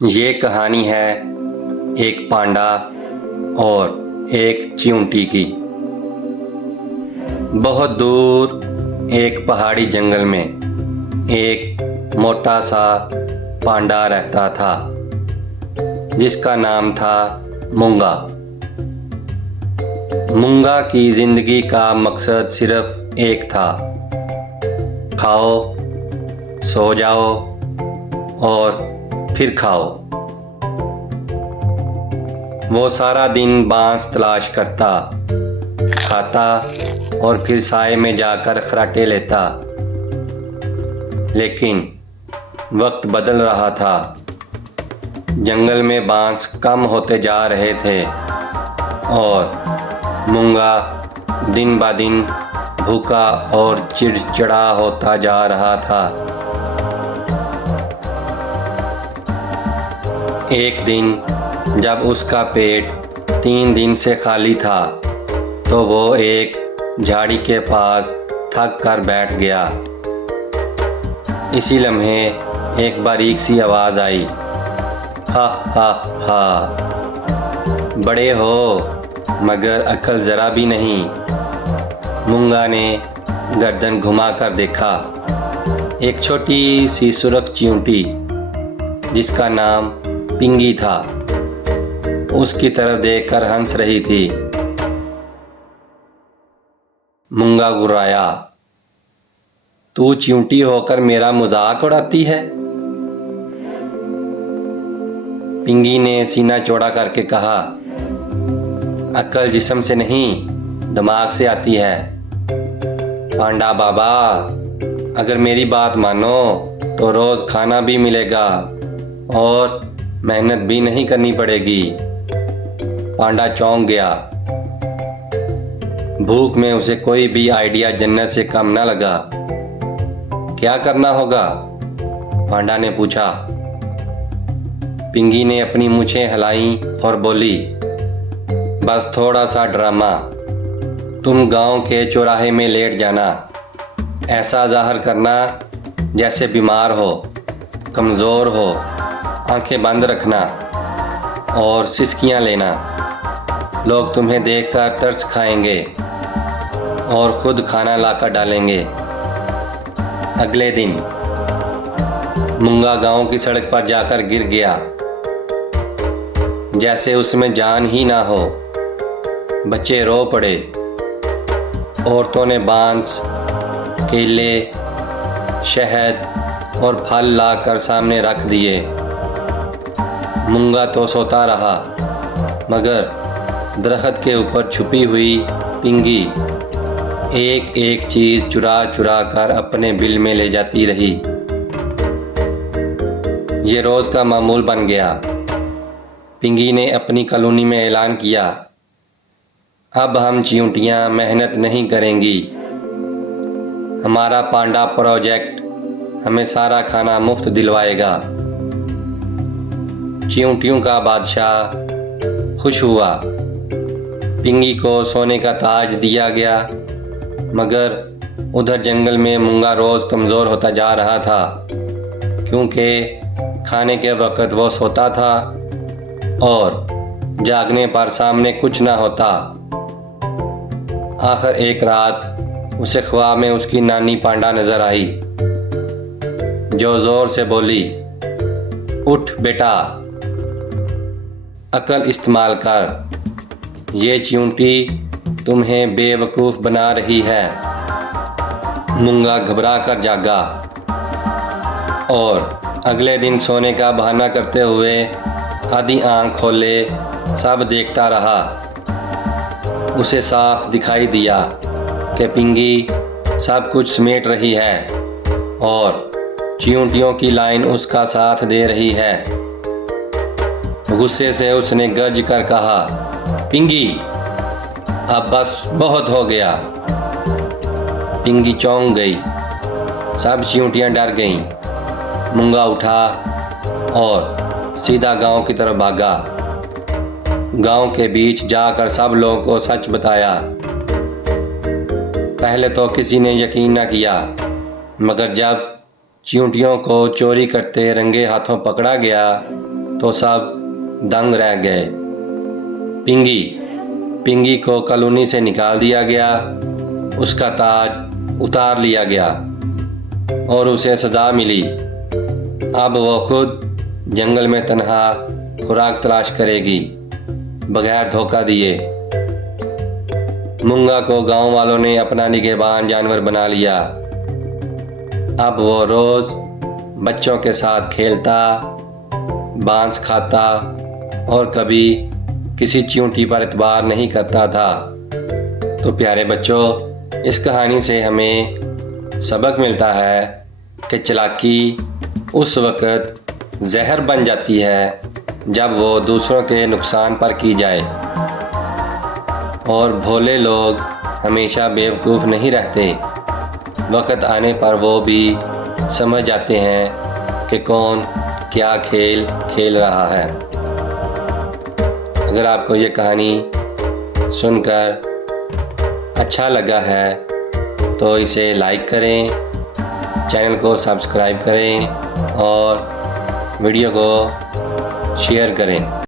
ये कहानी है एक पांडा और एक चींटी की। बहुत दूर एक पहाड़ी जंगल में एक मोटा सा पांडा रहता था जिसका नाम था मूंगा। मूंगा की जिंदगी का मकसद सिर्फ एक था, खाओ, सो जाओ और फिर खाओ। वो सारा दिन बांस तलाश करता, खाता और फिर साए में जाकर खराटे लेता। लेकिन वक्त बदल रहा था, जंगल में बांस कम होते जा रहे थे और मूंगा दिन ब दिन भूखा और चिड़चिड़ा होता जा रहा था। एक दिन जब उसका पेट 3 दिन से खाली था तो वो एक झाड़ी के पास थक कर बैठ गया। इसी लम्हे एक बारीक सी आवाज़ आई, हा हा हा, बड़े हो मगर अक्ल ज़रा भी नहीं। मूंगा ने गर्दन घुमा कर देखा। एक छोटी सी सुर्ख चींटी जिसका नाम पिंगी था उसकी तरफ देखकर हंस रही थी। मूंगा गुर्राया, तू चींटी होकर मेरा मजाक उड़ाती है? पिंगी ने सीना चौड़ा करके कहा, अक्ल जिस्म से नहीं दिमाग से आती है। पांडा बाबा, अगर मेरी बात मानो तो रोज खाना भी मिलेगा और मेहनत भी नहीं करनी पड़ेगी। पांडा चौंक गया। भूख में उसे कोई भी आइडिया जन्नत से कम न लगा। क्या करना होगा? पांडा ने पूछा। पिंगी ने अपनी मूंछें हिलाई और बोली, बस थोड़ा सा ड्रामा। तुम गांव के चौराहे में लेट जाना, ऐसा जाहिर करना जैसे बीमार हो, कमज़ोर हो, आंखें बंद रखना और सिसकियां लेना। लोग तुम्हें देखकर तरस खाएंगे और ख़ुद खाना लाकर डालेंगे। अगले दिन मूंगा गांव की सड़क पर जाकर गिर गया, जैसे उसमें जान ही ना हो। बच्चे रो पड़े। औरतों ने बांस, केले, शहद और फल लाकर सामने रख दिए। मूंगा तो सोता रहा, मगर दरख्त के ऊपर छुपी हुई पिंगी एक एक चीज़ चुरा चुरा कर अपने बिल में ले जाती रही। ये रोज़ का मामूल बन गया। पिंगी ने अपनी कॉलोनी में ऐलान किया, अब हम चींटियां मेहनत नहीं करेंगी। हमारा पांडा प्रोजेक्ट हमें सारा खाना मुफ्त दिलवाएगा। चींटियों का बादशाह खुश हुआ। पिंगी को सोने का ताज दिया गया, मगर उधर जंगल में मूंगा रोज़ कमज़ोर होता जा रहा था, क्योंकि खाने के वक्त वो सोता था और जागने पर सामने कुछ ना होता। आखिर एक रात उसे ख्वाब में उसकी नानी पांडा नजर आई, जो ज़ोर से बोली, उठ बेटा, अकल इस्तेमाल कर। ये चींटी तुम्हें बेवकूफ़ बना रही है। मूंगा घबरा कर जागा और अगले दिन सोने का बहाना करते हुए आधी आंख खोले सब देखता रहा। उसे साफ दिखाई दिया कि पिंगी सब कुछ समेट रही है और चींटियों की लाइन उसका साथ दे रही है। गुस्से से उसने गर्ज कर कहा, पिंगी, अब बस बहुत हो गया। पिंगी चौंक गई। सब चींटियां डर गईं। मूंगा उठा और सीधा गांव की तरफ भागा। गांव के बीच जाकर सब लोगों को सच बताया। पहले तो किसी ने यकीन न किया, मगर जब चींटियों को चोरी करते रंगे हाथों पकड़ा गया तो सब दंग रह गए। पिंगी को कॉलोनी से निकाल दिया गया, उसका ताज उतार लिया गया और उसे सज़ा मिली। अब वो खुद जंगल में तन्हा खुराक तलाश करेगी बगैर धोखा दिए। मूंगा को गांव वालों ने अपना निगहबान जानवर बना लिया। अब वो रोज़ बच्चों के साथ खेलता, बांस खाता और कभी किसी चींटी पर एतबार नहीं करता था। तो प्यारे बच्चों, इस कहानी से हमें सबक मिलता है कि चालाकी उस वक़्त जहर बन जाती है जब वो दूसरों के नुकसान पर की जाए, और भोले लोग हमेशा बेवकूफ़ नहीं रहते। वक़्त आने पर वो भी समझ जाते हैं कि कौन क्या खेल खेल रहा है। अगर आपको ये कहानी सुनकर अच्छा लगा है तो इसे लाइक करें, चैनल को सब्सक्राइब करें और वीडियो को शेयर करें।